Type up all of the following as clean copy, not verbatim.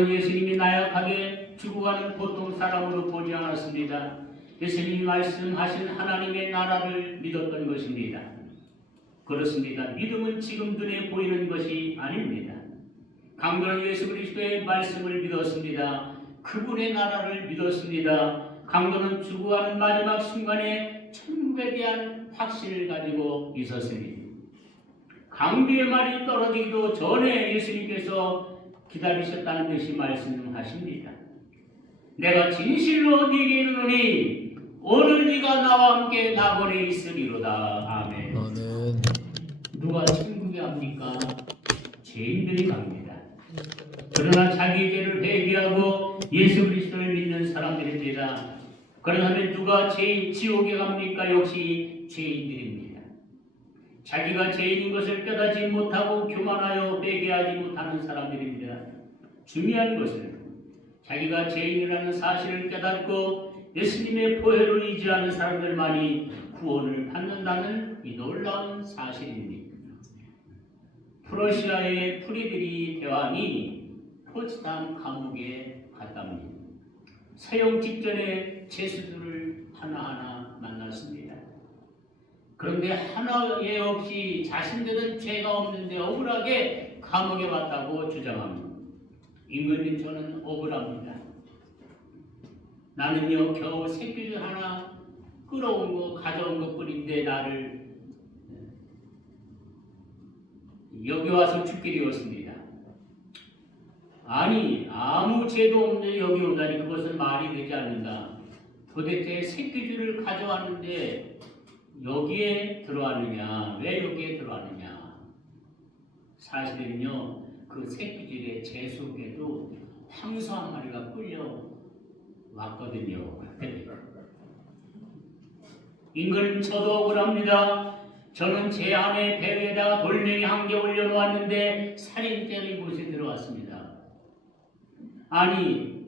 예수님이 나약하게 죽어가는 보통 사람으로 보지 않았습니다. 예수님이 말씀하신 하나님의 나라를 믿었던 것입니다. 그렇습니다. 믿음은 지금 눈에 보이는 것이 아닙니다. 강도는 예수 그리스도의 말씀을 믿었습니다. 그분의 나라를 믿었습니다. 강도는 죽어가는 마지막 순간에 천국에 대한 확신을 가지고 있었습니다. 강도의 말이 떨어지기도 전에 예수님께서 기다리셨다는 듯이 말씀하십니다. 내가 진실로 네게 이르노니 오늘 네가 나와 함께 낙원에 있으리로다. 아멘. 누가 천국에 갑니까? 죄인들이 갑니다. 그러나 자기 죄를 회개하고 예수 그리스도를 믿는 사람들입니다. 그러면 누가 지옥에 갑니까? 역시 죄인들입니다. 자기가 죄인인 것을 깨닫지 못하고 교만하여 회개하지 못하는 사람들입니다. 중요한 것은 자기가 죄인이라는 사실을 깨닫고 예수님의 보혈을 의지하는 사람들만이 구원을 받는다는 이 놀라운 사실입니다. 프러시아의 프리드리 대왕이 포츠담 감옥에 갔답니다. 사형 직전에 죄수들을 하나하나 만났습니다. 그런데 하나 예 없이 자신들은 죄가 없는데 억울하게 감옥에 왔다고 주장합니다. 임금님, 저는 억울합니다. 나는요 겨우 새끼줄 하나 끌어온 거 가져온 것뿐인데 나를 여기 와서 죽게 되었습니다. 아니 아무 죄도 없는데 여기 오다니 그것은 말이 되지 않는다. 도대체 새끼줄을 가져왔는데 여기에 들어왔느냐? 왜 여기에 들어왔느냐? 사실은요, 그 새끼줄에 재 속에도 황소 한 마리가 끌려왔거든요. 임금님, 저도 억울합니다. 저는 제 아내 배에다가 돌멩이 한 개 올려놓았는데 살인죄는 이곳에 들어왔습니다. 아니,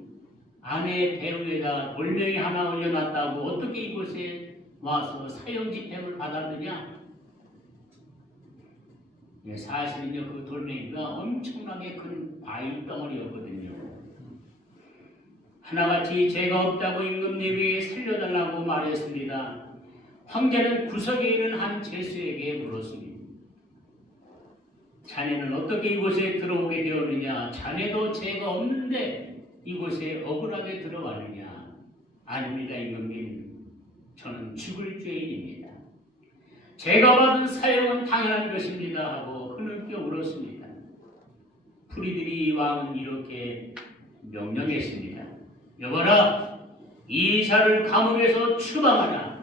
아내 배 위에다 돌멩이 하나 올려놨다고 어떻게 이곳에 와서 사형 집행을 받았느냐? 예, 사실은요 그 돌멩이가 엄청나게 큰 바위 덩어리였거든요. 하나같이 죄가 없다고 임금님이 살려달라고 말했습니다. 황제는 구석에 있는 한 죄수에게 물었습니다. 자네는 어떻게 이곳에 들어오게 되었느냐? 자네도 죄가 없는데 이곳에 억울하게 들어왔느냐? 아닙니다, 임금님. 저는 죽을 죄인입니다. 제가 받은 사형은 당연한 것입니다 하고 흐느껴 울었습니다. 프리드리 왕은 이렇게 명령했습니다. 여봐라, 이 자를 감옥에서 추방하라.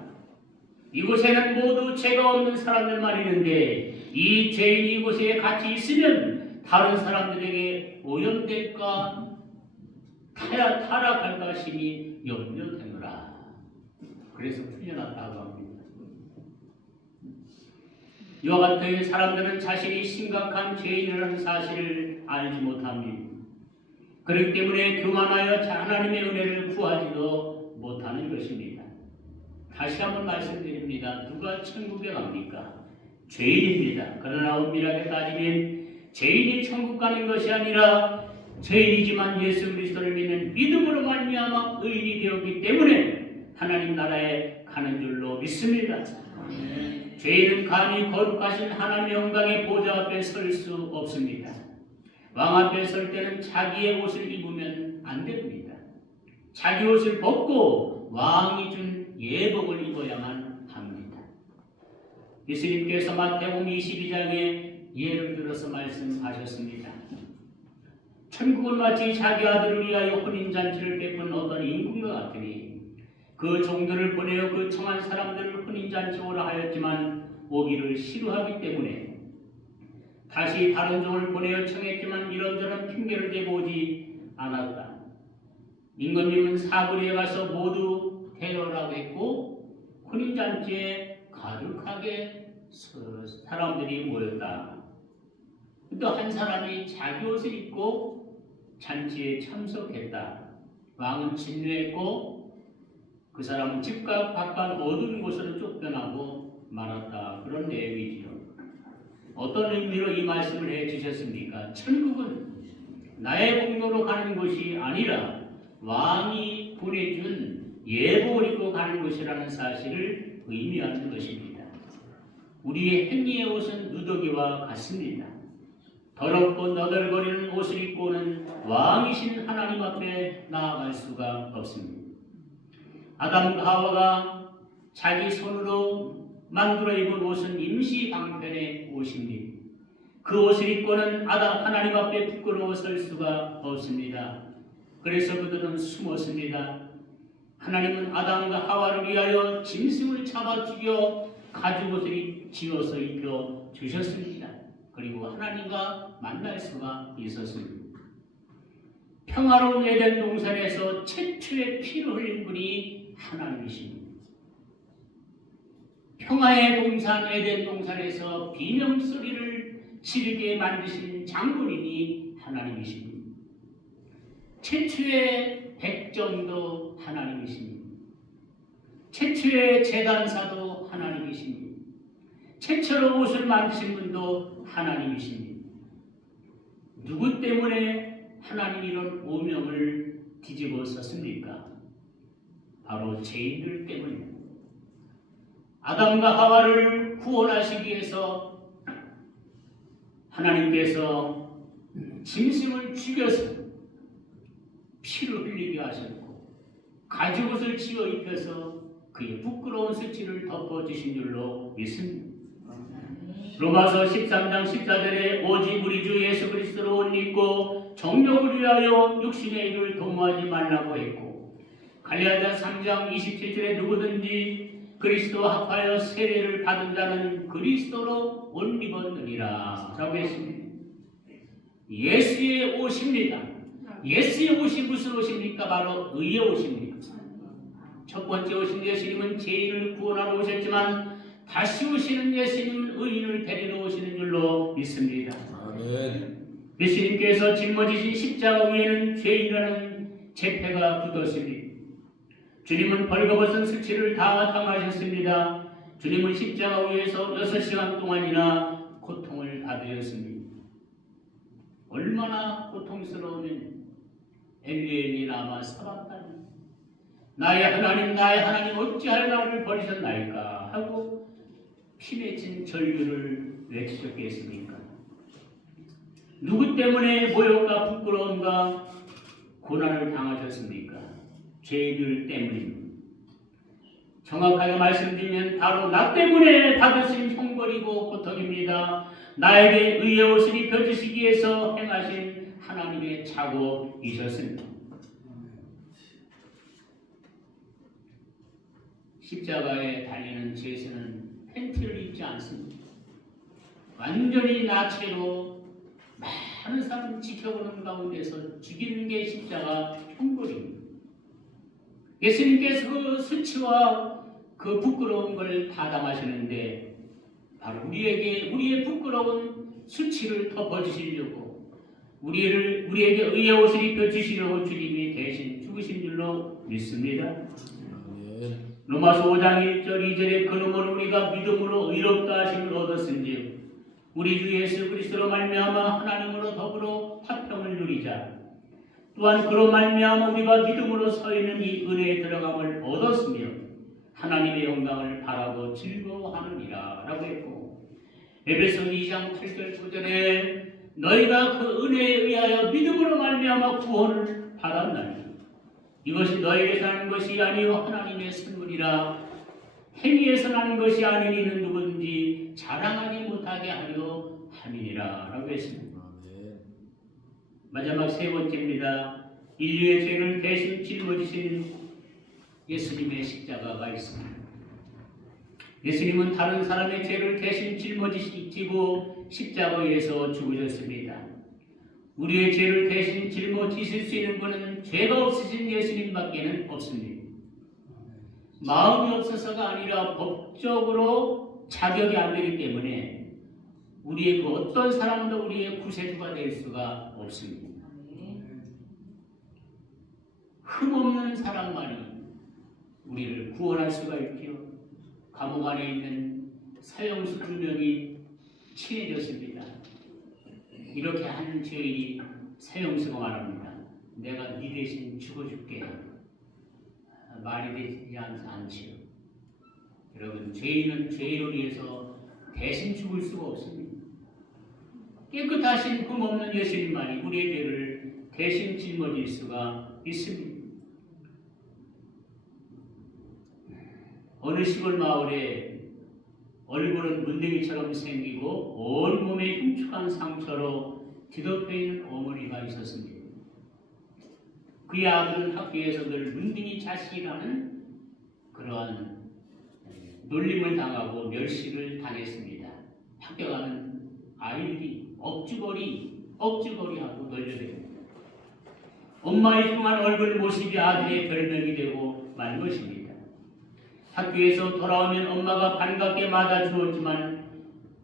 이곳에는 모두 죄가 없는 사람들만 있는데 이 죄인이 이곳에 같이 있으면 다른 사람들에게 오염될까 타락할까 심히 염려되노라. 그래서 풀려났다고 합니다. 이와 같은 사람들은 자신이 심각한 죄인이라는 사실을 알지 못합니다. 그렇기 때문에 교만하여 하나님의 은혜를 구하지도 못하는 것입니다. 다시 한번 말씀드립니다. 누가 천국에 갑니까? 죄인입니다. 그러나 엄밀하게 따지면 죄인이 천국 가는 것이 아니라 죄인이지만 예수 그리스도를 믿는 믿음으로 말미암아 의인이 되었기 때문에 하나님 나라에 가는 줄로 믿습니다. 죄인은 감히 거룩하신 하나님의 영광의 보좌 앞에 설 수 없습니다. 왕 앞에 설 때는 자기의 옷을 입으면 안 됩니다. 자기 옷을 벗고 왕이 준 예복을 입어야만 합니다. 예수님께서 마태복음 22장에 예를 들어서 말씀하셨습니다. 천국은 마치 자기 아들을 위하여 혼인잔치를 베푼 어떤 임금과 같으니 그 종들을 보내어 그 청한 사람들을 혼인잔치 오라 하였지만 오기를 싫어하기 때문에 다시 다른 종을 보내어 청했지만 이런저런 핑계를 대고 오지 않았다. 임금님은 사거리에 가서 모두 데려오라고 했고 혼인잔치에 가득하게 사람들이 모였다. 또 한 사람이 자기 옷을 입고 잔치에 참석했다. 왕은 진노했고 그 사람은 집과 바깥 어두운 곳으로 쫓겨나고 말았다. 그런 내용이지요. 어떤 의미로 이 말씀을 해주셨습니까? 천국은 나의 공로로 가는 곳이 아니라 왕이 보내준 예복을 입고 가는 곳이라는 사실을 의미하는 것입니다. 우리의 행위의 옷은 누더기와 같습니다. 더럽고 너덜거리는 옷을 입고는 왕이신 하나님 앞에 나아갈 수가 없습니다. 아담과 하와가 자기 손으로 만들어 입은 옷은 임시 방편의 옷입니다. 그 옷을 입고는 하나님 앞에 부끄러워 설 수가 없습니다. 그래서 그들은 숨었습니다. 하나님은 아담과 하와를 위하여 짐승을 잡아 죽여 가죽옷을 지어서 입혀 주셨습니다. 그리고 하나님과 만날 수가 있었습니다. 평화로운 에덴 동산에서 최초의 피를 흘린 분이 하나님이십니다. 평화의 동산 에덴 동산에서 비명소리를 지르게 만드신 장군님이 하나님이십니다. 최초의 백정도 하나님이십니다. 최초의 제단사도 하나님이십니다. 최초로 옷을 만드신 분도 하나님이십니다. 누구 때문에 하나님이 이런 오명을 뒤집어 썼습니까? 바로 죄인들 때문입니다. 아담과 하와를 구원하시기 위해서 하나님께서 짐승을 죽여서 피를 흘리게 하셨고 가죽옷을 지어 입혀서 그의 부끄러운 수치를 덮어주신 줄로 믿습니다. 로마서 13장 14절에 오직 우리 주 예수 그리스도로 옷 입고 정욕을 위하여 육신의 일을 도모하지 말라고 했고 갈라디아 3장 27절에 누구든지 그리스도와 합하여 세례를 받은 자는 그리스도로 옷 입었느니라 라고 했습니다. 예수의 옷입니다. 예수의 옷이 무슨 옷입니까? 바로 의의 옷입니다. 첫 번째 오신 예수님은 죄인을 구원하러 오셨지만 다시 오시는 예수님은 의인을 데리러 오시는 줄로 믿습니다. 아멘. 예수님께서 짊어지신 십자가 위에는 죄인이라는 제패가 굳었습니다. 주님은 벌거벗은 수치를 다 당하셨습니다. 주님은 십자가 위에서 6시간 동안이나 고통을 받으셨습니다. 얼마나 고통스러우면 엘리엘리 라마 사박다니 나의 하나님 어찌하여 나를 버리셨나이까 하고 피맺힌 절규를 외치셨겠습니까? 누구 때문에 모욕과 부끄러움과 고난을 당하셨습니까? 죄인들 때문입니다. 정확하게 말씀드리면 바로 나 때문에 받으신 형벌이고 고통입니다. 나에게 의의 옷을 입혀주시기 위해서 행하신 하나님의 작업이셨습니다. 십자가에 달리는 죄수는 팬티를 입지 않습니다. 완전히 나체로 많은 사람 지켜보는 가운데서 죽이는 게 십자가 형벌입니다. 예수님께서 그 수치와 그 부끄러운 걸 가담하시는데 바로 우리의 부끄러운 수치를 덮어주시려고 우리에게 의의 옷을 입혀주시려고 주님이 대신 죽으신 줄로 믿습니다. 로마서 5장 1절 2절에 그러므로 우리가 믿음으로 의롭다 하심을 얻었은즉 우리 주 예수 그리스도로 말미암아 하나님으로 더불어 화평을 누리자. 또한 그로 말미암아 우리가 믿음으로 서 있는 이 은혜에 들어감을 얻었으며 하나님의 영광을 바라고 즐거워하느니라 라고 했고 에베소 2장 8절 9절에 너희가 그 은혜에 의하여 믿음으로 말미암아 구원을 받았나니 이것이 너에게서 나는 것이 아니요 하나님의 선물이라 행위에서 나는 것이 아닌 이는 누구든지 자랑하지 못하게 하려 함이니라 라고 했습니다. 마지막 세 번째입니다. 인류의 죄를 대신 짊어지신 예수님의 십자가가 있습니다. 예수님은 다른 사람의 죄를 대신 짊어지시고 십자가에서 죽으셨습니다. 우리의 죄를 대신 짊어지실 수 있는 분은 죄가 없으신 예수님밖에는 없습니다. 마음이 없어서가 아니라 법적으로 자격이 안 되기 때문에 우리의 그 어떤 사람도 우리의 구세주가 될 수가 없습니다. 흠없는 사람만이 우리를 구원할 수가 있지요. 감옥 안에 있는 서영수 2명이 친해졌습니다. 이렇게 한 죄인이 사형수가 말합니다. 내가 네 대신 죽어줄게. 말이 되지 않지요. 여러분, 죄인은 죄로 인해서 대신 죽을 수가 없습니다. 깨끗하신 흠없는 예수님만이 우리의 죄를 대신 짊어질 수가 있습니다. 어느 시골 마을에 얼굴은 문둥이처럼 생기고 온몸에 흉측한 상처로 뒤덮여 있는 어머니가 있었습니다. 그의 아들은 학교에서 늘 문둥이 자식이라는 그러한 놀림을 당하고 멸시를 당했습니다. 학교 가는 아이들이 억지거리하고 놀려댑니다. 엄마의 흉한 얼굴 모습이 아들의 별명이 되고 말 것입니다. 학교에서 돌아오면 엄마가 반갑게 맞아주었지만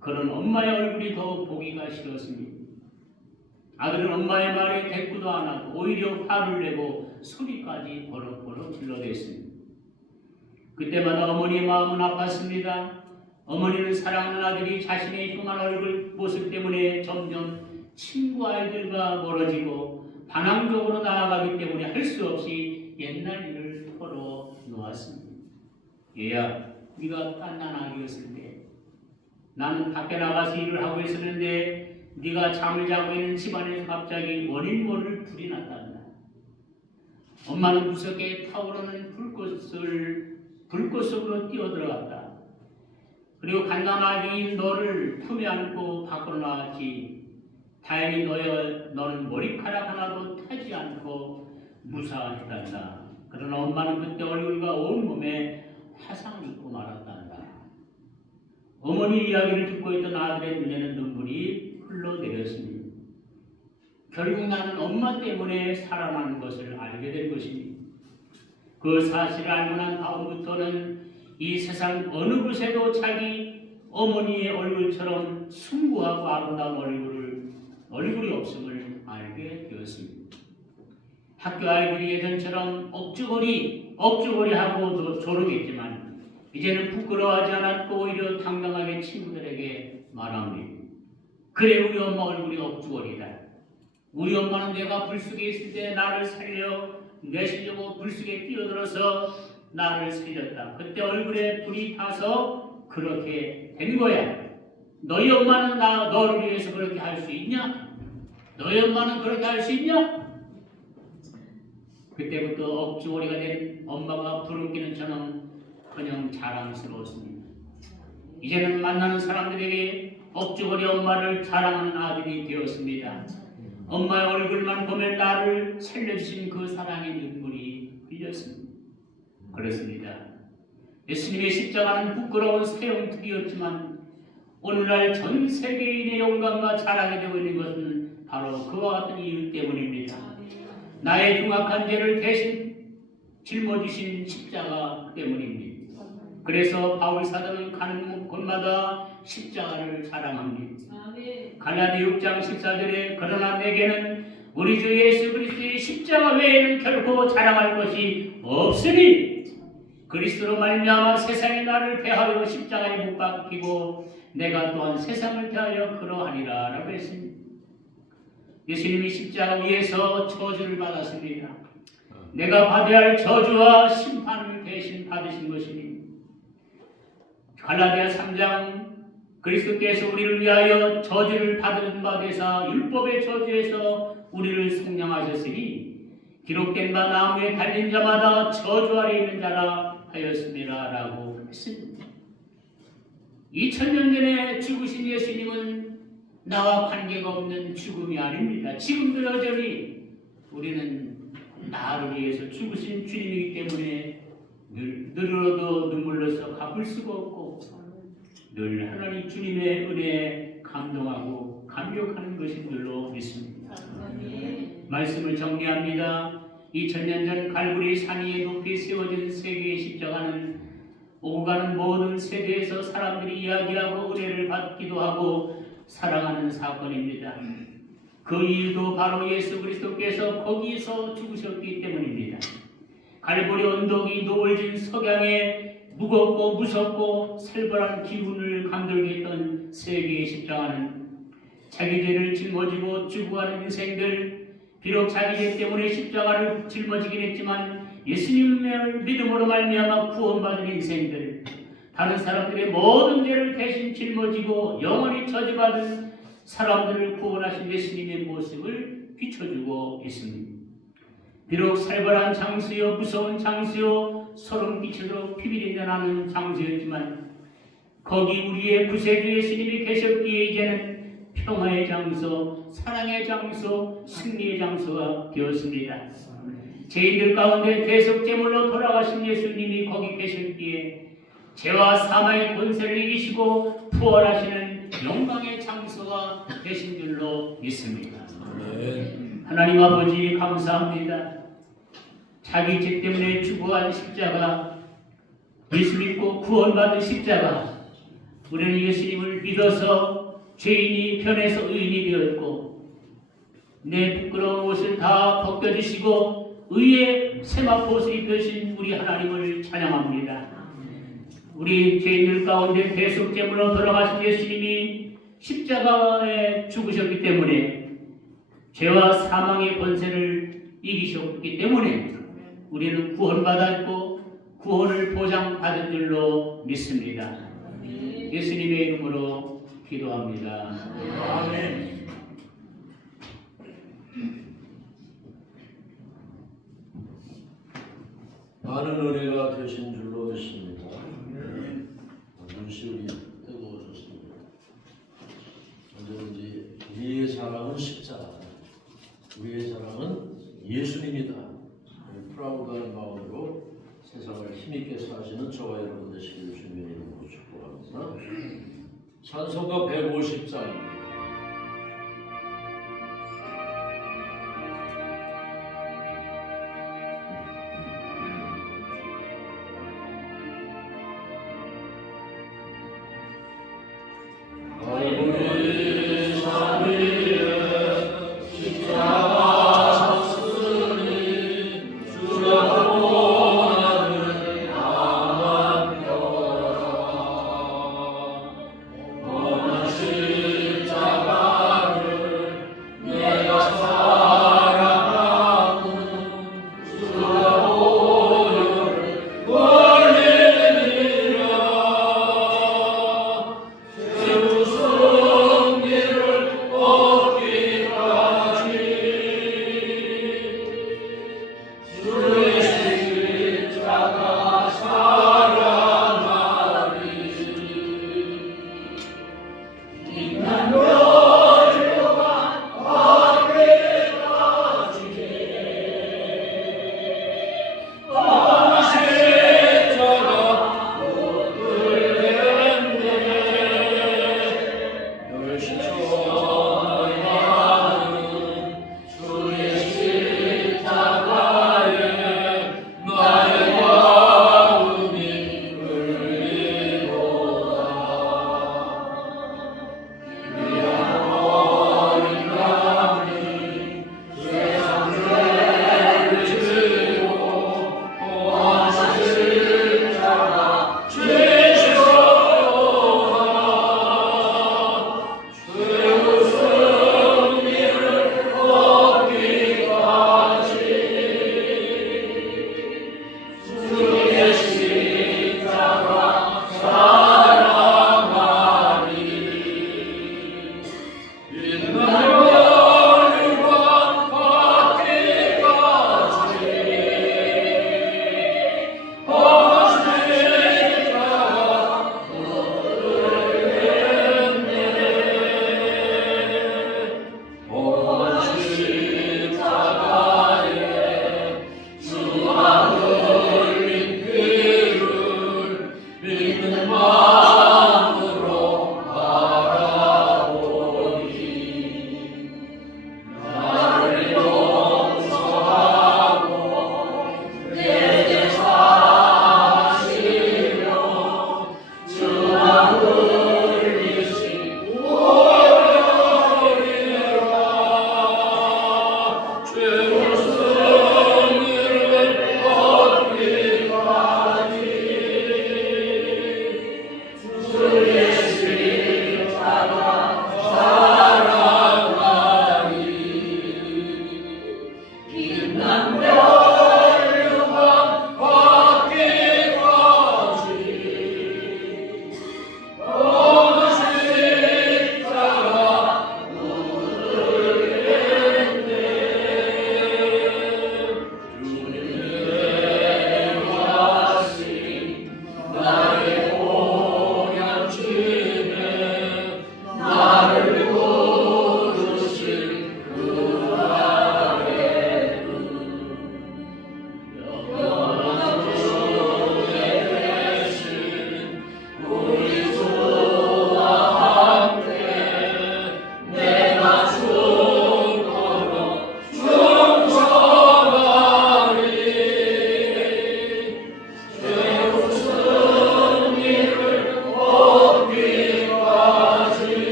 그런 엄마의 얼굴이 더 보기가 싫었습니다. 아들은 엄마의 말에 대꾸도 안 하고 오히려 화를 내고 소리까지 버럭버럭 질러댔습니다. 그때마다 어머니의 마음은 아팠습니다. 어머니는 사랑하는 아들이 자신의 흉한 얼굴 모습 때문에 점점 친구 아이들과 멀어지고 반항적으로 나아가기 때문에 할 수 없이 옛날 일을 털어놓았습니다. 얘야, 네가 딴난 아기였을 때 나는 밖에 나가서 일을 하고 있었는데 네가 잠을 자고 있는 집안에서 갑자기 원인 모를 불이 났단다. 엄마는 무섭게 타오르는 불꽃 속으로 뛰어들어갔다. 그리고 갓난아기인 너를 품에 안고 밖으로 나왔지. 다행히 너는 머리카락 하나도 타지 않고 무사했단다. 그러나 엄마는 그때 얼굴과 온몸에 화상을 입고 말았단다. 어머니 이야기를 듣고 있던 아들의 눈에는 눈물이 흘러내렸습니다. 결국 나는 엄마 때문에 살아나는 것을 알게 된 것입니다. 그 사실을 알고 난 다음부터는 이 세상 어느 곳에도 자기 어머니의 얼굴처럼 숭고하고 아름다운 얼굴이 없음을 알게 되었습니다. 학교 아이들이 예전처럼 억지거리하고도 조르겠지만 이제는 부끄러워하지 않았고 오히려 당당하게 친구들에게 말합니다. 그래, 우리 엄마 얼굴이 억지거리다. 우리 엄마는 내가 불속에 있을 때 나를 내시려고 불속에 뛰어들어서 나를 살렸다. 그때 얼굴에 불이 타서 그렇게 된 거야. 너희 엄마는 너를 위해서 그렇게 할 수 있냐? 너희 엄마는 그렇게 할 수 있냐? 그때부터 억지거리가 된 엄마가 부름끼는 저는 그냥 자랑스러웠습니다. 이제는 만나는 사람들에게 억지거리 엄마를 자랑하는 아들이 되었습니다. 엄마의 얼굴만 보면 나를 살려주신 그 사랑의 눈물이 흘렸습니다. 그렇습니다. 예수님의 십자가는 부끄러운 사형특이었지만 오늘날 전 세계인의 영광과 자랑이 되고 있는 것은 바로 그와 같은 이유 때문입니다. 나의 흉악한 죄를 대신 짊어지신 십자가 때문입니다. 그래서 바울 사도는 가는 곳마다 십자가를 자랑합니다. 갈라디 6장 14절에 그러나 내게는 우리 주 예수 그리스도의 십자가 외에는 결코 자랑할 것이 없으니 그리스도로 말미암아 세상이 나를 대하여 십자가에 못 박히고 내가 또한 세상을 대하여 그러하니라 라고 했습니다. 예수님이 십자가 위에서 저주를 받았습니다. 내가 받아야 할 저주와 심판을 대신 받으신 것입니다. 갈라디아 3장 그리스도께서 우리를 위하여 저주를 받은 바 되사 율법의 저주에서 우리를 속량하셨으니 기록된 바 나무에 달린 자마다 저주 아래 있는 자라 하였습니다 라고 했습니다. 2000년 전에 죽으신 예수님은 나와 관계가 없는 죽음이 아닙니다. 지금도 여전히 우리는 나를 위해서 죽으신 주님이기 때문에 늘어도 눈물로서 갚을 수가 없고 늘 하나님 주님의 은혜에 감동하고 감격하는 것인 줄로 믿습니다. 말씀을 정리합니다. 2000년 전 갈보리 산 위에 높이 세워진 세계의 십자가는 오고 가는 모든 세대에서 사람들이 이야기하고 은혜를 받기도 하고 사랑하는 사건입니다. 그 이유도 바로 예수 그리스도께서 거기서 죽으셨기 때문입니다. 갈보리 언덕이 노을진 석양에 무겁고 무섭고 살벌한 기운을 감돌게 했던 세계의 십자가는 자기 죄를 짊어지고 죽어가는 인생들, 비록 자기 죄 때문에 십자가를 짊어지긴 했지만 예수님을 믿음으로 말미암아 구원받은 인생들, 다른 사람들의 모든 죄를 대신 짊어지고 영원히 저주받은 사람들을 구원하신 예수님의 모습을 비춰주고 있습니다. 비록 살벌한 장수요, 무서운 장수요, 소름 끼치도록 피비린내 나는 장수였지만 거기 우리의 구세주 예수님이 계셨기에 이제는 평화의 장소, 사랑의 장소, 승리의 장소가 되었습니다. 죄인들 가운데 대속제물로 돌아가신 예수님이 거기 계셨기에 죄와 사망의 권세를 이기시고 부활하시는 영광의 장소가 되신 줄로 믿습니다. 하나님 아버지 감사합니다. 자기 죄 때문에 죽어간 십자가, 예수 믿고 구원받은 십자가, 우리는 예수님을 믿어서 죄인이 변해서 의인이 되었고 내 부끄러운 옷을 다 벗겨주시고 의의 세마포옷을 입혀주신 우리 하나님을 찬양합니다. 우리 죄인들 가운데 대속제물로 돌아가신 예수님이 십자가에 죽으셨기 때문에 죄와 사망의 권세를 이기셨기 때문에 우리는 구원받았고 구원을 보장받은 줄로 믿습니다. 예수님의 이름으로 기도합니다. 아멘. 많은 은혜가 되신 줄로 믿습니다. 눈시울이 뜨거워졌습니다. 언제든지 우리의 사랑은 십자가, 우리의 사랑은 예수님이다. 프라우드한 마음으로 세상을 힘있게 사시는 저와 여러분 되시기를 주님의 이름으로 축복합니다. 찬송가 150장입니다. 십자가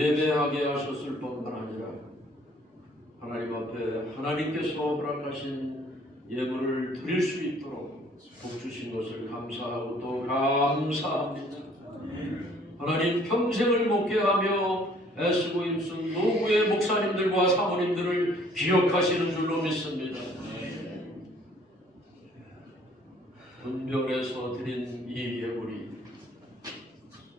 예배하게 하셨을 뿐만 아니라 하나님 앞에 하나님께서 허락하신 예물을 드릴 수 있도록 복 주신 것을 감사하고 또 감사합니다. 하나님 평생을 목회하며 애쓰고 힘쓴 노구의 목사님들과 사모님들을 기억하시는 줄로 믿습니다. 분별해서 드린 이 예물이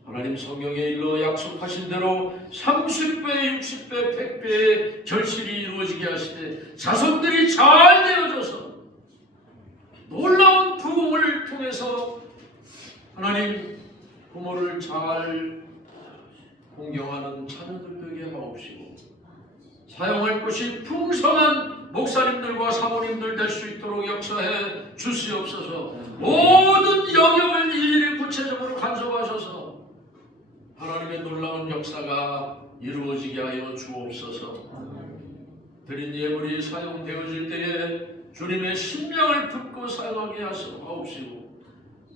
하나님 성경에 일러 약속하신 대로 30배, 60배, 100배의 결실이 이루어지게 하시되 자손들이 잘 되어져서 놀라운 부흥을 통해서 하나님 부모를 잘 공경하는 자녀들 되게 하옵시고 사용할 것이 풍성한 목사님들과 사모님들 될 수 있도록 역사해 주시옵소서. 모든 영역을 일일이 구체적으로 간섭하셔서 하나님의 놀라운 역사가 이루어지게 하여 주옵소서. 드린 예물이 사용되어질 때에 주님의 신명을 듣고 사용하게 하옵시고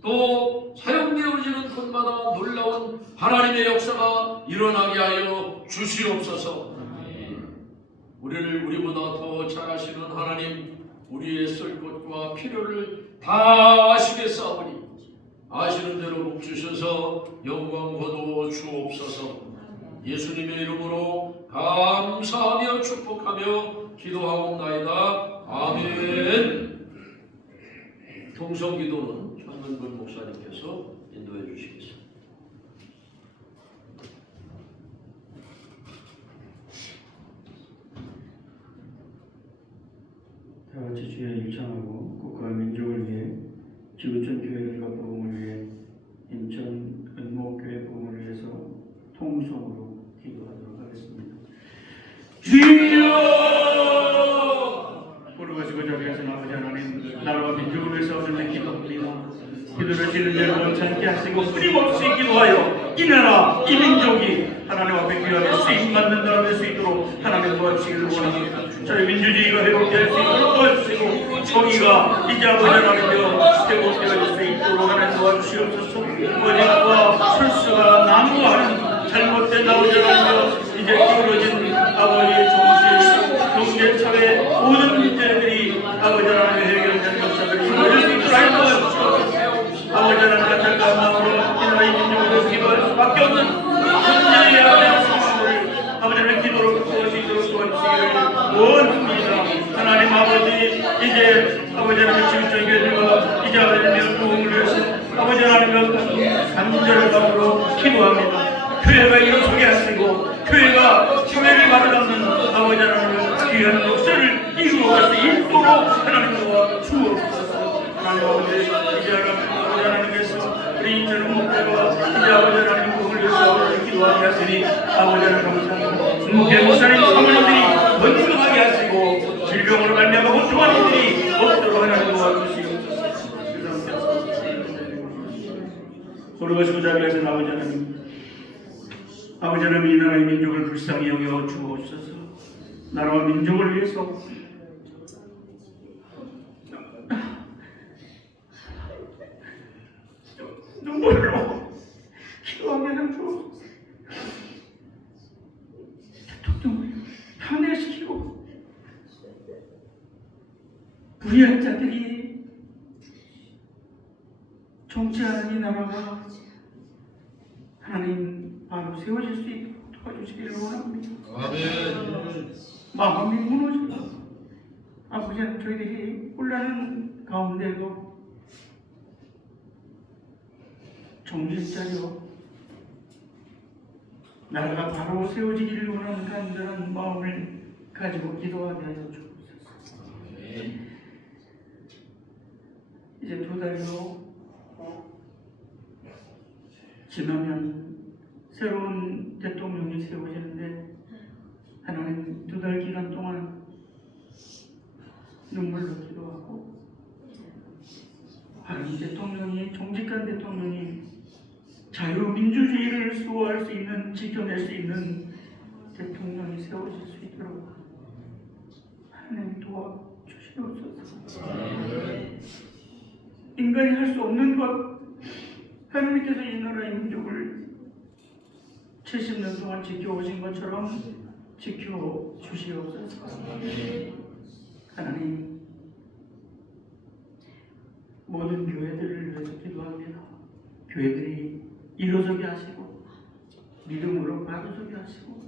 또 사용되어지는 곳마다 놀라운 하나님의 역사가 일어나게 하여 주시옵소서. 우리를 우리보다 더 잘 아시는 하나님, 우리의 쓸 것과 필요를 다 아시겠사오니 아시는 대로 복 주셔서 영광 거두어 주옵소서. 예수님의 이름으로 감사하며 축복하며 기도하옵나이다. 아멘. 통성기도는 현근근 목사님께서 인도해 주시겠습니다. 다 같이 주의 일창하고 국가 민족을 위해 지구촌 교회들과 부흥을 위해 인천 은목교회 부흥을 위해서 통성으로 기도하도록 하겠습니다. 주여! 부르가시고 자비하신 아버지 하나님, 나라와 민족을 위해서 오늘 기도합니다. 기도를 지는 여러분 참게 하시고 끊임없이 기도하여 이 나라, 이 민족이 하나님 앞에 귀하게 쓰임받는 나라 될 수 있도록 하나님 도와주시기를 원합니다. 저희 민주주의가 회복될 수 있도록 도와주시고 정의가 이제 아버지 하나님여 회복될 수 있도록 하나님 도와주시옵소서. 어제와 술수가 난무하는 잘못된 아버지 하나님여 이제 기울어진 아버지의 정신, 경제사회 모든 문제들이 아버지 하나님의 해결된 역사들이 이루어질 수 있도록 하여 도와주시옵소서. 아버지 하나님 같은 마음으로 이 나라의 민족으로 기도할 수밖에 없는 현재의 아버지 하나님 기도를 풀어볼 수 있도록 도와주시기를 원합니다. 하나님 아버지 이제 아버지 하나님 지구촌 교회들과 이제 아버지 하나님 부흥을 위해서 아버지 하나님의 간절한 마음으로 기도합니다. 교회가 일어서게 하시고 교회가 교회를 말하는 아버지 하나님의 귀한 역사를 이루어갈 수 있도록 하나님 도와주옵소서. 하나님 아버지 이제 하나님께서 우리 인천을 목표와 이제 아버지 하나님 부흥을 위해서 기도하게 하시니 아버지 하나님 감사합니다. 목사님 사모님들이 건강하게 하시고 질병으로 말미암아 고통하는 일이 없도록 하나님 도와주시옵소서. 돌아가시고 자비하신 아버지 하나님, 아버지 하나님 이 나라의 민족을 불쌍히 여겨 주옵소서. 나라와 민족을 위해서 눈물로 기도하게 하여 주옵소서. 대통령을 탄핵시키고 불의한 자들이 정치하는 이 나라가 하나님 바로 세워질 수 있도록 도와주시기를 원합니다. 아멘. 마음이 무너지고 아버지 하나님 저희들이 혼란한 가운데도 정신 차려 나라가 바로 세워지기를 원하는 간절한 마음을 가지고 기도하게 하여 주옵소서. 이제 2달여 지나면 새로운 대통령이 세워지는데 하나님 2달 기간 동안 눈물로 기도하고 하나님 대통령이 정직한 대통령이 자유민주주의를 수호할 수 있는 지켜낼 수 있는 대통령이 세워질 수 있도록 하나님 도와주시옵소서. 인간이 할 수 없는 것 하나님께서 이 나라의 민족을 70년 동안 지켜오신 것처럼 지켜주시옵소서. 하나님, 모든 교회들을 위해서 기도합니다. 교회들이 일어서게 하시고 믿음으로 바로서게 하시고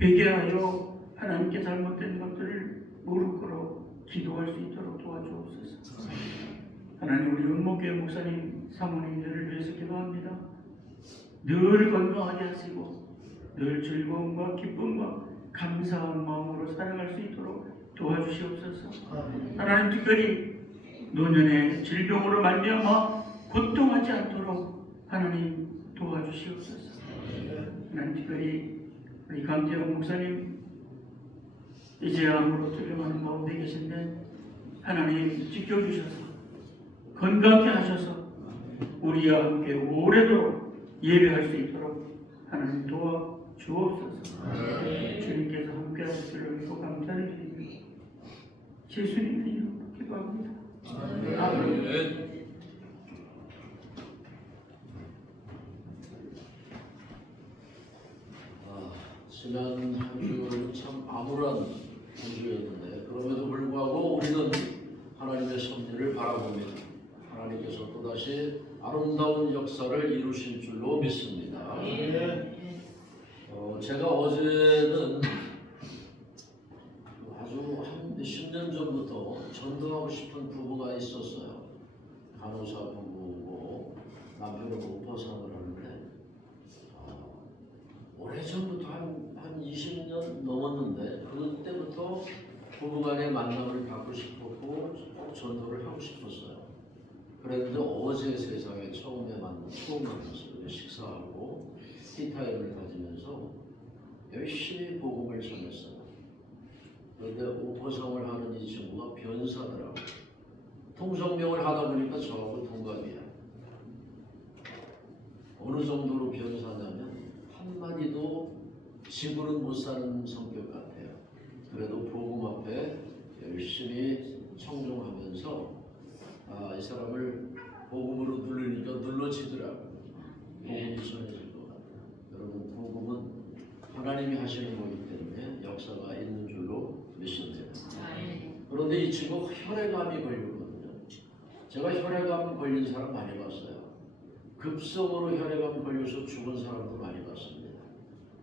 회개하여 하나님께 잘못된 것들을 무릎 꿇어 기도할 수 있도록 도와주옵소서. 하나님, 우리 은목교회 목사님 사모님들을 위해서 기도합니다. 늘 건강하게 하시고 늘 즐거움과 기쁨과 감사한 마음으로 살아갈 수 있도록 도와주시옵소서. 하나님, 특별히 노년의 질병으로 말미암아 고통하지 않도록 하나님 도와주시옵소서. 하나님, 특별히 우리 강태영 목사님 이제 암으로 투병하는 가운데 계신데 하나님 지켜주셔서 건강케 하셔서 우리와 함께 오래도록 예배할 수 있도록 하나님 도와주옵소서. 주님께서 함께 하실 줄로 믿고 감사를 드리며 예수님의 이름으로 기도합니다. 아멘. 지난 한 주는 참 암울한 한 주였는데 그럼에도 불구하고 우리는 하나님의 섭리를 바라봅니다. 하나님께서 또다시 아름다운 역사를 이루실 줄로 믿습니다. 제가 어제는 아주 한 10년 전부터 전도하고 싶은 부부가 있었어요. 간호사 부부고 남편은 오퍼상을 하는데 오래전부터 한 20년 넘었는데 그때부터 부부간의 만남을 갖고 싶었고 꼭 전도를 하고 싶었어요. 그런데 어제 세상에 처음 만났어요. 식사하고 티타임을 가지면서 열심히 복음을 전했어요. 그런데 오퍼상을 하는 이 친구가 변사더라고요. 통성명을 하다 보니까 저하고 동갑이야. 어느 정도로 변사냐면 한마디도 지구는 못 사는 성격 같아요. 그래도 복음 앞에 열심히 청종하면서 이 사람을 복음으로 누르니까 눌러지더라고요. 복음이 전해질 것 같아요. 여러분, 복음은 하나님이 하시는 거기 때문에 역사가 있는 줄로 믿습니다. 그런데 이 친구가 혈액암이 걸렸거든요. 제가 혈액암 걸린 사람 많이 봤어요. 급성으로 혈액암 걸려서 죽은 사람도 많이 봤습니다.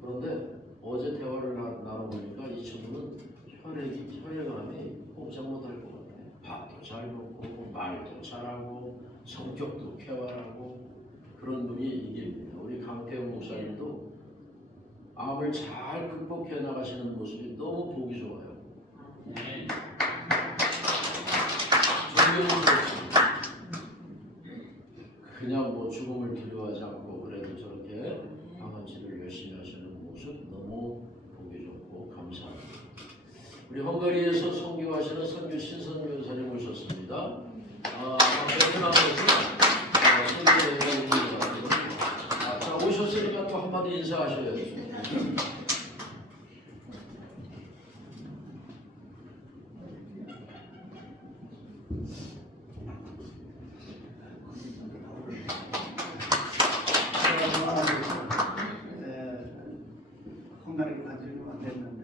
그런데 어제 대화를 나눠보니까 이 친구는 혈액암이 꼼짝 못할 것 같아요. 밥도 잘 먹고 말도 잘하고 성격도 쾌활하고 그런 분이 이깁니다. 우리 강태영 목사님도 암을 잘 극복해 나가시는 모습이 너무 보기 좋아요. 존경스럽습니다. 그냥 뭐 죽음을 두려워하지 않고 그래도 저렇게 방언치를 열심히 하시는 모습 너무 보기 좋고 감사합니다. 우리 헝가리에서 선교하시는 선교 신선교 여사님 오셨습니다. 베트남에서 선교 여사님 자, 오셨으니까 또 한마디 인사하셔야죠. 헝가리로 간 지는 안 됐는데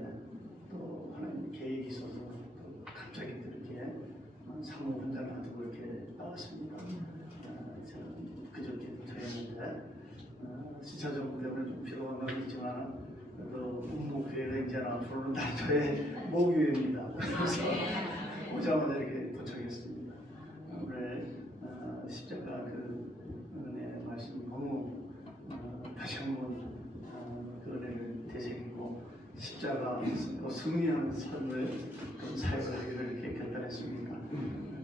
또 하나님 계획이 있어서 또 갑자기 이렇게 사무 혼자를 놔두고 이렇게 나왔습니다. 저는 그저께 저였는데 시차 정부 때문에 좀 피로한 건 있지만 그래도 목교회가 이제 앞으로는 다 저의 모교회입니다. 그래서 오자마자 이렇게 도착했습니다. 오늘 십자가 그 은혜 말씀 너무 다시 한번 그 은혜를 되새기고 십자가 승리하는 삶을 사역을 하기를 이렇게 결단했습니다.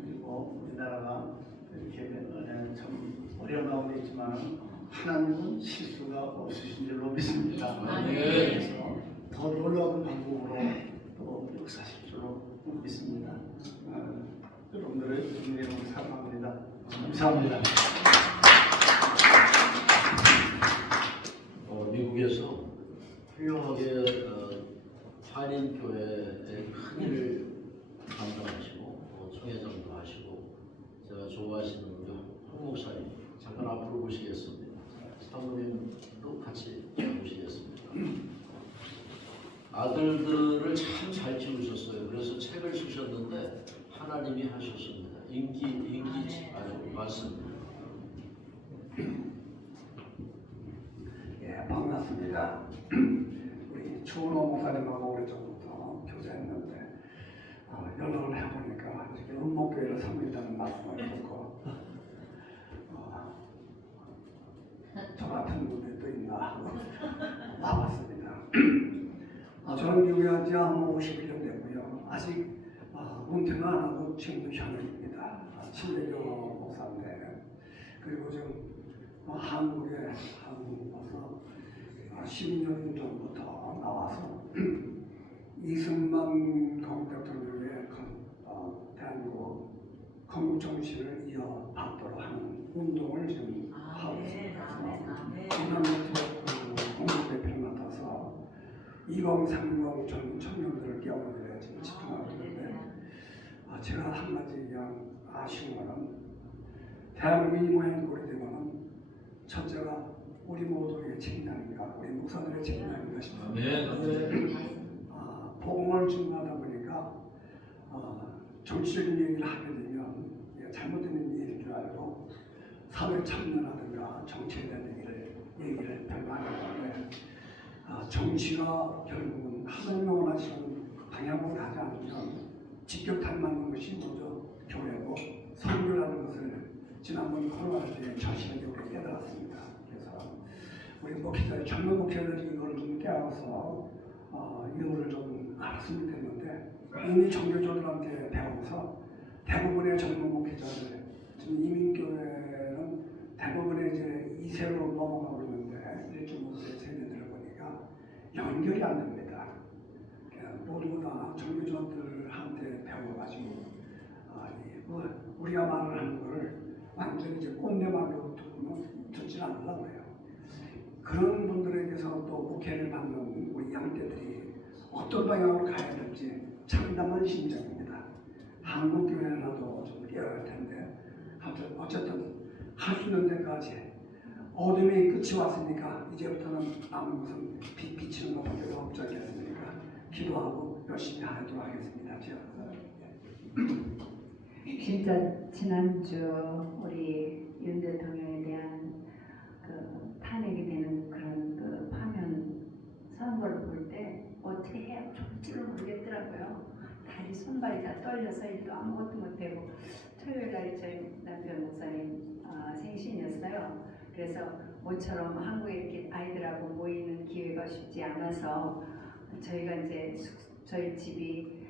그리고 우리나라가 이렇게 참 어려운 가운데 있지만 하나님은 실수가 없으신 줄로 믿습니다. 그래서 더 놀라운 방법으로 또 역사하실 줄로 믿습니다. 여러분들의 은혜로 사랑합니다. 감사합니다. 미국에서 훌륭하게 한인교회의 큰 일을 감당하시고 총회장도 하시고 제가 좋아하시는 우리 홍 목사님 잠깐 앞으로 보시겠습니다. 사모님도 같이 보시겠습니다. 아들들을 참 잘 키우셨어요. 그래서 책을 쓰셨는데 하나님이 하셨습니다. 인기 아주 많습니다. 예, 반갑습니다. 우리 추은호 목사님하고 오래전부터 교제했는데 연락을 해보니까 이렇게 음목교회를 섬긴다는 말씀을 듣고 저 같은 분이 또 있나 하고 와봤습니다. 저는 교회한 지 한 50년 되고요. 아직 은퇴는 안 하고 지금도 현역입니다. 친례교 목사인데 그리고 지금 한국 와서 10년 전부터 나와서 이승만 대통령의 대한민국 건국 정신을 이어받도록 하는 운동을 지금 하고 있습니다. 그래서 공국 대표를 맡아서 2030 젊은 청년들을 깨우는 데 지금 집중하고 있는데 제가 한 가지 그냥 아쉬운 거는 대한민국이 이 모양이 꼴이 되면은 첫째가 우리 모두의 책임 아닙니까? 우리 목사들의 책임 아닌가 싶습니다. 복음을 증거하다 보니까 정치적인 얘기를 하게 되면 잘못된 일인 줄 알고 사회 참여라든가 정치에 대한 얘기를 별로 안 하는데 정치가 결국은 하나님이 원하시는 방향으로 가지 않으면 직격탄 맞는 것이 먼저 교회고 선교라는 것을 지난번 코로나 때 자신에게 우리 깨달았습니다. 그래서 우리 목회자들, 젊은 목회자들이 이걸 좀 깨워서 이거를 좀 알았으면 됐는데 이미 정교조들한테 배워서 대부분의 젊은 목회자들, 지금 이민교회는 대부분의 이제 2세로 넘어가고 있는데 1.5세 세대들을 보니까 연결이 안 됩니다. 모두 다 정교조들한테 배워가지고 우리가 말을 하는 걸 완전히 이제 꼰대말로 듣지 않으려고 해요. 그런 분들에게서 또 목회를 받는 우리 양떼들이 어떤 방향으로 가야 될지 참담한 심정입니다. 한국교회라도 좀 깨어야 할 텐데 어쨌든 할 수 있는 데까지 어둠이 끝이 왔으니까 이제부터는 남은 것은 빛 비치는 것밖에 없지 않겠습니까? 기도하고 열심히 하도록 하겠습니다. 진짜 지난주 우리 윤 대통령에 대한 그 탄핵이 되는 그런 그 파면 선거를 볼 때 어떻게 해야 좋을지를 모르겠더라고요. 다리 손발이 다 떨려서 일도 아무것도 못하고 토요일 날 저희 남편 목사님 생신이었어요. 그래서 모처럼 한국에 이렇게 아이들하고 모이는 기회가 쉽지 않아서 저희가 이제 저희 집이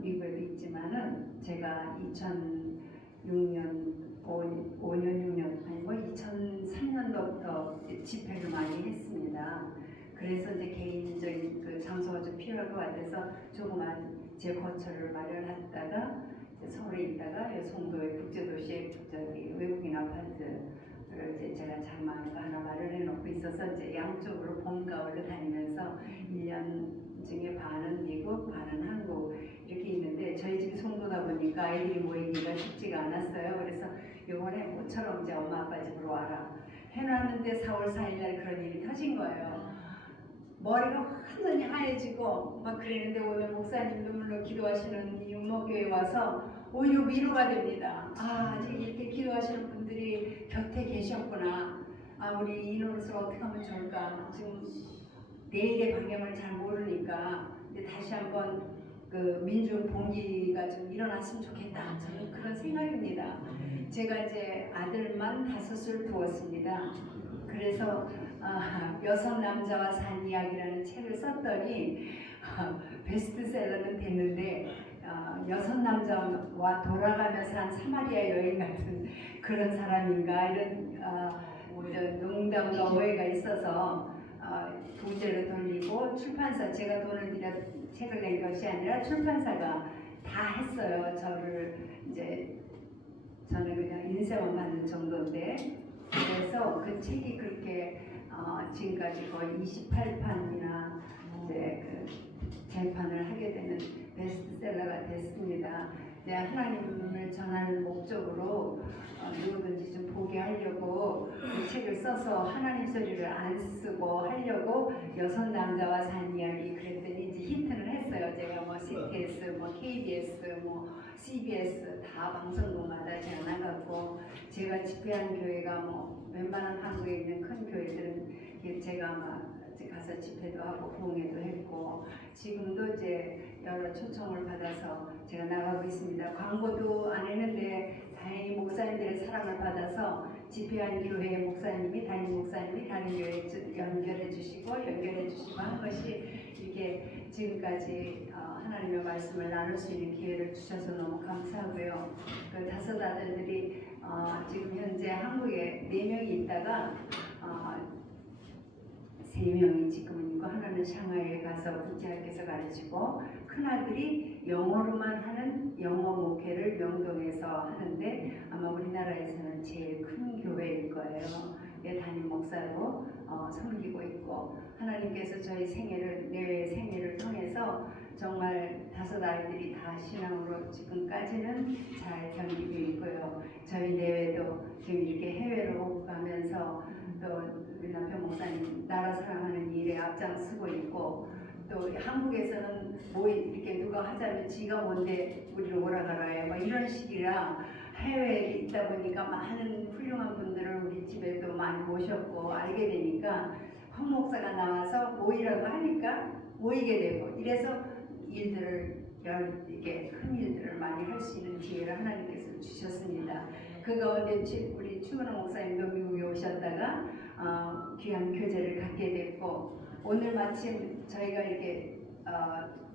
미국에도 있지만은 제가 2006년, 5년, 6년 아니 뭐 2003년도부터 집회를 많이 했습니다. 그래서 이제 개인적인 그 장소가 좀 필요할 것 같아서 조그만 제 거처를 마련했다가 서울에 있다가 송도의 국제도시에 저기 외국인 아파트를 이제 제가 장만한 거 하나 마련해 놓고 있어서 이제 양쪽으로 봄 가을로 다니면서 1년 중에 반은 미국, 반은 한국 이렇게 있는데 저희 집이 송도다 보니까 아이들이 모이기가 쉽지가 않았어요. 그래서 요번에 모처럼 이제 엄마 아빠 집으로 와라 해놨는데 4월 4일날 그런 일이 터진 거예요. 머리가 완전히 하얘지고 막 그랬는데 오늘 목사님 눈물로 기도하시는 이 음모교회 와서 오히려 위로가 됩니다. 아직 이렇게 기도하시는 분들이 곁에 계셨구나. 우리 이 노릇을 어떻게 하면 좋을까. 지금 내일의 방향을 잘 모르니까 이제 다시 한번 그 민중 봉기가 좀 일어났으면 좋겠다. 저는 그런 생각입니다. 제가 이제 아들만 5을 두었습니다. 그래서 여성 남자와 산 이야기라는 책을 썼더니 베스트셀러는 됐는데 여성 남자와 돌아가면서 한 사마리아 여행 같은 그런 사람인가 이런 농담과 오해가 있어서 부제로 돌리고 출판사 제가 돈을 들여 책을 낸 것이 아니라 출판사가 다 했어요. 저를 이제 저는 그냥 인쇄만 받는 정도인데 그래서 그 책이 그렇게 지금까지 거의 28판이나 이제 그 재판을 하게 되는 베스트셀러가 됐습니다. 이제 하나님을 전하는 목적으로 누구든지 좀 보게 하려고 이 책을 써서 하나님 소리를 안 쓰고 하려고 여섯 남자와 산 이야기 그랬더니 이제 힌트를 했어요. 제가 뭐 CTS, 뭐 KBS, 뭐 CBS 다 방송국마다 제가 나갔고 제가 집회한 교회가 뭐 웬만한 한국에 있는 큰 교회들은 제가 막 가서 집회도 하고 부흥회도 했고 지금도 이제 여러 초청을 받아서 제가 나가고 있습니다. 광고도 안 했는데 다행히 목사님들의 사랑을 받아서 집회한 교회 목사님이 담임 목사님이 다른 교회에 연결해 주시고 한 것이 이렇게 지금까지 하나님의 말씀을 나눌 수 있는 기회를 주셔서 너무 감사하고요. 그 다섯 아들들이 지금 현재 한국에 4명이 있다가 3명이 지금은 있고 하나는 샹하이에 가서 국제학교에서 가르치고 큰아들이 영어로만 하는 영어 목회를 명동에서 하는데 아마 우리나라에서는 제일 큰 교회일 거예요. 담임 목사로 섬기고 있고 하나님께서 저희 내외 생애를 통해서 정말 5 아이들이 다 신앙으로 지금까지는 잘 견디고 있고요. 저희 내외도 지금 이렇게 해외로 오고 가면서 또 우리 남편 목사님 나라 사랑하는 일에 앞장서고 있고 또 한국에서는 뭐 이렇게 누가 하자면 지가 뭔데 우리를 오라가라 해 뭐 이런 식이라 해외에 있다 보니까 많은 훌륭한 분들을 우리 집에도 많이 모셨고 알게 되니까 황 목사가 나와서 모이라고 하니까 모이게 되고 이래서 이렇게 큰 일들을 많이 할 수 있는 기회를 하나님께서 주셨습니다. 그 가운데 우리 추문호 목사님도 미국에 오셨다가 귀한 교제를 갖게 됐고 오늘 마침 저희가 이렇게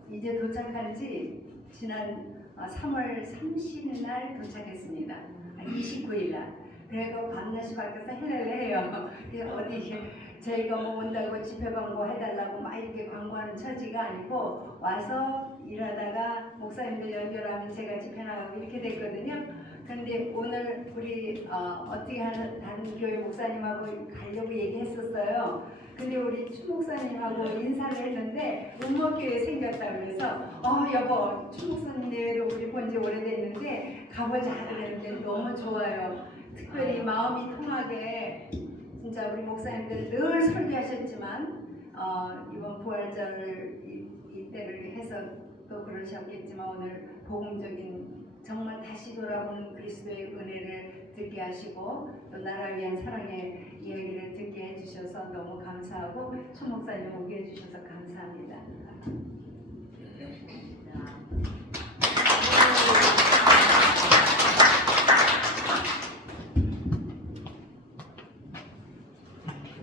이제 도착한 지 지난 3월 30일 날 도착했습니다. 29일 날. 그리고 밤낮이 바뀌어서 헬렐레해요. 어디 저희가 뭐 온다고 집회 광고 해달라고 막 이렇게 광고하는 처지가 아니고 와서 일하다가 목사님들 연결하면 제가 집회 나가고 이렇게 됐거든요. 그런데 오늘 우리 어떻게 하는 다른 교회 목사님하고 가려고 얘기했었어요. 근데 우리 추 목사님하고 인사를 했는데 음목교회 생겼다고 그래서 여보 추 목사님 내외로 우리 본 지 오래됐는데 가보자 그랬는데 너무 좋아요. 특별히 마음이 통하게 진짜 우리 목사님들 늘 설교하셨지만 이번 부활절 이때를 해서 또 그러셨겠지만 오늘 복음적인 정말 다시 돌아오는 그리스도의 은혜를 듣게 하시고 또 나라를 위한 사랑의 이야기를 듣게 해주셔서 너무 감사하고 추 목사님 오게 해주셔서 감사합니다.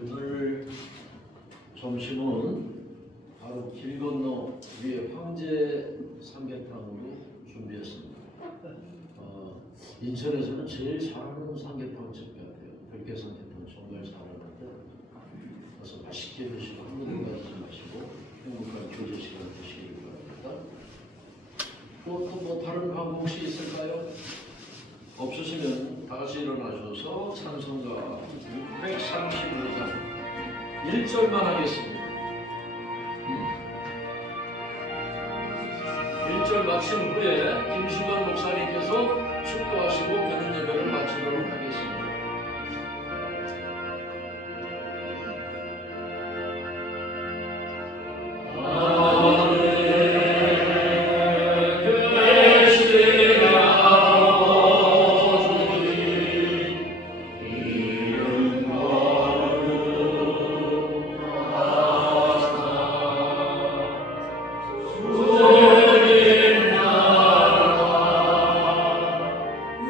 오늘 점심은 바로 길 건너 위에 황제 삼계탕으로 준비했습니다. 인천에서는 제일 잘하는 삼계탕집 같아요. 별개 삼계탕 정말 잘하는데 그래서 맛있게 드시고 한국에 가지 마시고 행복한 교제 시간 되시길 바랍니다. 또 뭐 다른 광고 혹시 있을까요? 없으시면 다시 일어나셔서 찬송가 635장 1절만 하겠습니다. 1절 마친 후에 김수건 목사님께서 축도하시고 기도 예배를 마치도록 하겠습니다.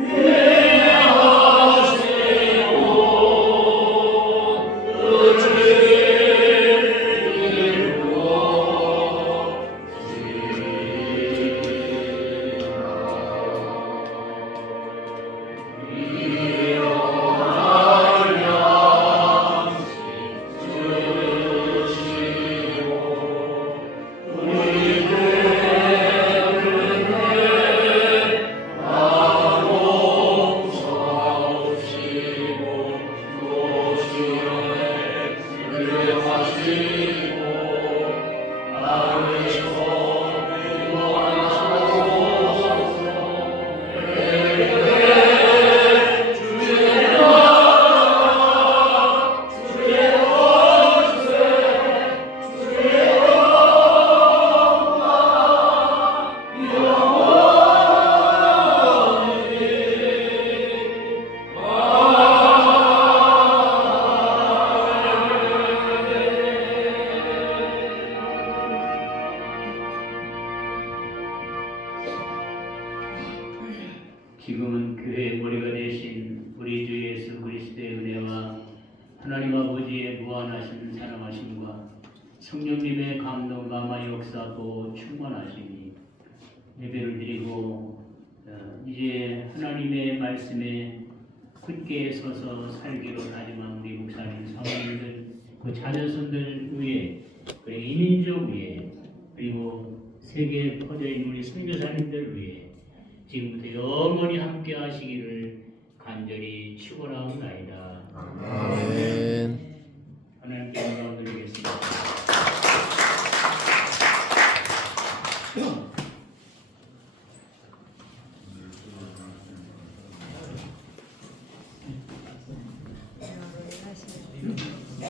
예. 지금은 교회의 머리가 되신 우리 주 예수 그리스도의 은혜와 하나님 아버지의 무한하신 사랑하심과 성령님의 감동 감화 역사도 충만하시니 예배를 드리고 이제 하나님의 말씀에 굳게 서서 살기로 다짐한 우리 목사님, 사모님들, 그 자녀손들 위에, 그리고 이민족 위에, 그리고 세계에 퍼져있는 우리 선교사님들 위해 지금부터 영원히 함께 하시기를 간절히 축원하옵나이다. 아멘. 하나님께 영광 드리겠습니다.